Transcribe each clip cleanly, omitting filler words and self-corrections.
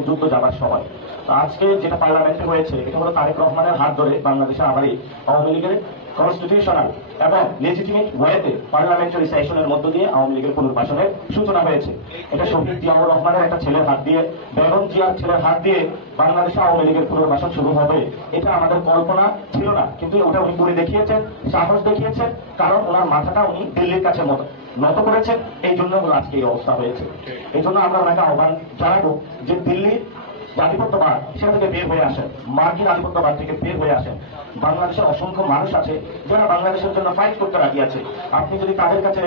থেকে যুদ্ধ যাবার সময়। আজকে যেটা পার্লামেন্টে হয়েছে এটা হলো তারেক রহমানের হাত ধরে বাংলাদেশে আবারই আওয়ামী লীগের কনস্টিটিউশনাল এবং লেজিটিমেট ওয়েতে পার্লামেন্টারি সেশনের মধ্য দিয়ে আওয়ামী লীগের পুনর্বাসনের সূচনা হয়েছে। এটা শহীদ জিয়াউর রহমানের একটা ছেলের হাত দিয়ে, বেগম জিয়ার ছেলের হাত দিয়ে বাংলাদেশে আওয়ামী লীগের পুনর্বাসন শুরু হবে, এটা আমাদের কল্পনা ছিল না। কিন্তু ওটা উনি করে দেখিয়েছেন, সাহস দেখিয়েছেন, কারণ ওনার মাথাটা উনি দিল্লির কাছে নত করেছেন। এই জন্য আজকে এই অবস্থা হয়েছে। এই জন্য আমরা ওনাকে আহ্বান জানাবো যে দিল্লির আধিপত্যবাদ সেটা থেকে বের হয়ে আসেন, মার্কিন আধিপত্যবাদ থেকে বের হয়ে আসেন। বাংলাদেশের অসংখ্য মানুষ আছে যারা বাংলাদেশের জন্য ফাইট করতে রাজি আছে। আপনি যদি তাদের কাছে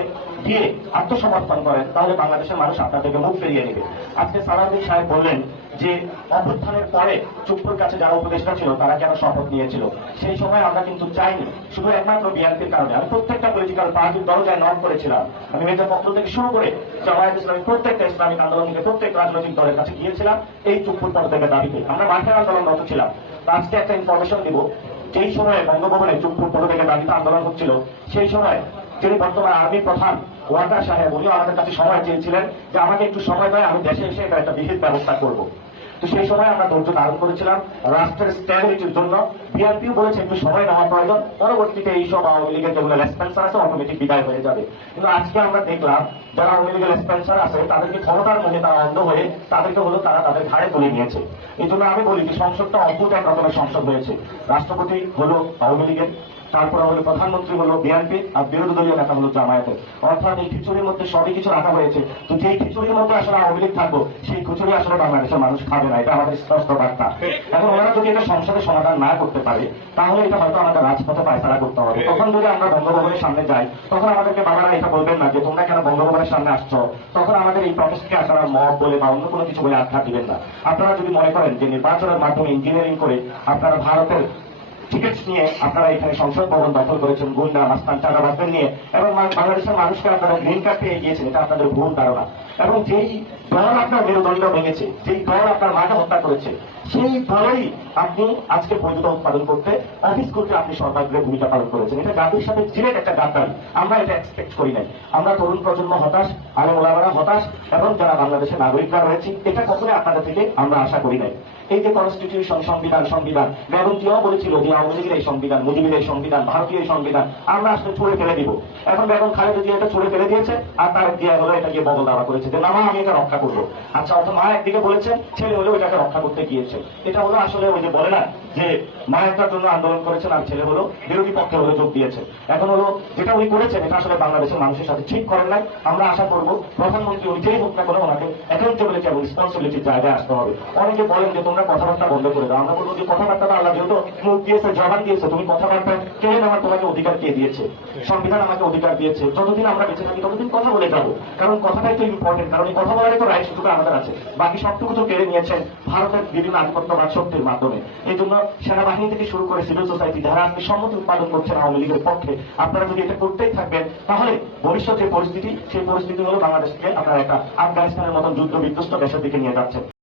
গিয়ে আত্মসমর্পণ করেন তাহলে বাংলাদেশের মানুষ আপনার থেকে মুখ ফিরিয়ে নেবে। আজকে সালাউদ্দিন সাহেব বললেন যে অভ্যুত্থানের পরে চুপ্পুর কাছে যারা উপদেষ্টা ছিল তারা কেন শপথ নিয়েছিল। সেই সময় আমরা কিন্তু চাইনি, শুধু একমাত্র বিএনপির কারণে। আমি প্রত্যেকটা পলিটিক্যাল পার্টির দরজায় নক করেছিলাম। আমি মেজর পক্ষ থেকে শুরু করে জামায়াত ইসলামী প্রত্যেকটা ইসলামিক আন্দোলন থেকে প্রত্যেক রাজনৈতিক দলের কাছে গিয়েছিলাম এই চুপ্পুর পদত্যাগের দাবিতে। আমরা মাঠের আন্দোলনরত ছিলাম। আজকে একটা ইনফরমেশন দিব, যেই সময়ে বঙ্গভবনে চুপ্পুর পদত্যাগের দাবিতে আন্দোলন হচ্ছিল সেই সময় যিনি বর্তমান আর্মি প্রধান ওয়াকার সাহেব উনি আমাদের কাছে সময় চেয়েছিলেন যে আমাকে একটু সময় দেয়, আমি দেশে এসে এটা একটা বিহিত ব্যবস্থা করব। তো সেই সময় আমরা ধৈর্য ধারণ করেছিলাম রাষ্ট্রের স্ট্যাবিলিটির জন্য। বিএনপিও বলেছে একটু সময় নেওয়া প্রয়োজন, পরবর্তীতে এইসব আওয়ামী লীগের যেগুলো রেসপেন্সার আছে অটোমেটিক বিদায় হয়ে যাবে। কিন্তু আজকে আমরা দেখলাম যারা আওয়ামী লীগের রেসপেন্সার আছে তাদেরকে ক্ষমতার মধ্যে তারা অন্ধ হয়ে তাদেরকে হলো তারা তাদের ঘাড়ে তুলে নিয়েছে। এই জন্য আমি বলি যে সংসদটা অদ্ভুত এক রকমের সংসদ হয়েছে। রাষ্ট্রপতি হলো আওয়ামী লীগের, তারপরে হলো প্রধানমন্ত্রী হলো বিএনপি, আর বিরোধী দলীয় নেতা হলো জামায়াতের। অর্থাৎ এই খিচুড়ির মধ্যে সবই কিছু রাখা হয়েছে। তো যেই খিচুড়ির মধ্যে আসলে আওয়ামী লীগ থাকবো সেই খিচুড়ি আসলে বাংলাদেশের মানুষ খাবে না, এটা আমাদের স্পষ্ট বার্তা। এখন ওনারা যদি এটা সংসদে সমাধান না করতে পারে তাহলে এটা হয়তো আমাদের রাজপথে পায়তারা করতে হবে। তখন যদি আমরা বঙ্গভবনের সামনে যাই তখন আমাদেরকে বাবারা এটা বলবেন না যে তোমরা কেন বঙ্গভবনের সামনে আসছো, তখন আমাদের এই প্রটেস্টকে আপনারা মব বলে বা অন্য কোনো কিছু বলে আখ্যা দিবেন না। আপনারা যদি মনে করেন যে নির্বাচনের মাধ্যমে ইঞ্জিনিয়ারিং করে আপনারা ভারতের টিকিট নিয়ে আপনারা এখানে সংসদ ভবন দখল করেছেন গুন্ডা মাস্তান চাঁদাবাজদের নিয়ে এবং বাংলাদেশের মানুষকে আপনারা গ্রিন কার্ড পেয়ে গিয়েছেন, এটা আপনাদের ভুল ধারণা। এবং যেই দল আপনার মেরুদণ্ড ভেঙেছে, যেই দল আপনার মাকে হত্যা করেছে, সেই দলেই আপনি আজকে বৈধতা উৎপাদন করতে অফিস করতে আপনি সর্বাগ্রে ভূমিকা পালন করেছেন। এটা জাতির সাথে ডিরেক্ট একটা গাদ্দারি। আমরা এটা এক্সপেক্ট করি নাই। আমরা তরুণ প্রজন্ম হতাশ, আলেম ওলামারা হতাশ, এবং যারা বাংলাদেশের নাগরিকরা রয়েছে এটা কখনোই আপনাদের থেকে আমরা আশা করি নাই। এই যে কনস্টিটিউশন সংবিধান বেগম জিয়াও বলেছিল যে আওয়ামী লীগের এই সংবিধান, মুজিবের এই সংবিধান, ভারতীয় এই সংবিধান আমরা আসলে ছুড়ে ফেলে দিব। এখন বেগম খালেদা জিয়া এটা ছুড়ে ফেলে দিয়েছে আর তার জিয়া হলো এটা গিয়ে বদল দাওয়া করেছে যে না আমি এটা রক্ষা করবো। আচ্ছা, অত মা একদিকে বলেছেন, ছেলে হলেও এটাকে রক্ষা করতে গিয়েছে। এটা হলো আসলে ওই যে বলে না যে মা একটার জন্য আন্দোলন করেছেন আর ছেলে হলো বিরোধী পক্ষে হলে যোগ দিয়েছে। এখন হলো যেটা উনি করেছেন এটা আসলে বাংলাদেশের মানুষের সাথে ঠিক করেন নাই। আমরা আশা করবো প্রধানমন্ত্রী উনি যেই হোক না করে ওনাকে অ্যাকাউন্টেবিলিটি এবং রেসপন্সিবিলিটির জায়গায় আসতে হবে। অনেকে বলেন যে তোমরা কথাবার্তা বন্ধ করে দাও। আমরা বলবো যে কথাবার্তাটা আল্লাহ যেহেতু মুখ দিয়েছে, জবান দিয়েছে, তুমি কথাবার্তা কেড়ে নেওয়ার তোমাকে অধিকার কে দিয়েছে? সংবিধান আমাকে অধিকার দিয়েছে। যতদিন আমরা বেঁচে থাকি ততদিন কথা বলে যাবো, কারণ কথাটাই তো ইম্পর্টেন্ট। কারণ এই কথা বলারই তো রাইট সুযোগ আমাদের আছে। বাকি সবটুকু তো কেড়ে নিয়েছেন ভারতের বিভিন্ন আধিপত্যবাদ শক্তির মাধ্যমে। এই জন্য সেনাবাহিনী থেকে শুরু করে সিভিল সোসাইটি যারা আপনি সম্মতি উৎপাদন করছেন আওয়ামী লীগের পক্ষে, আপনারা যদি এটা করতেই থাকবেন তাহলে ভবিষ্যৎ যে পরিস্থিতি সেই পরিস্থিতি হলো বাংলাদেশকে আপনারা একটা আফগানিস্তানের মতন যুদ্ধ বিধ্বস্ত দেশের দিকে নিয়ে যাচ্ছেন।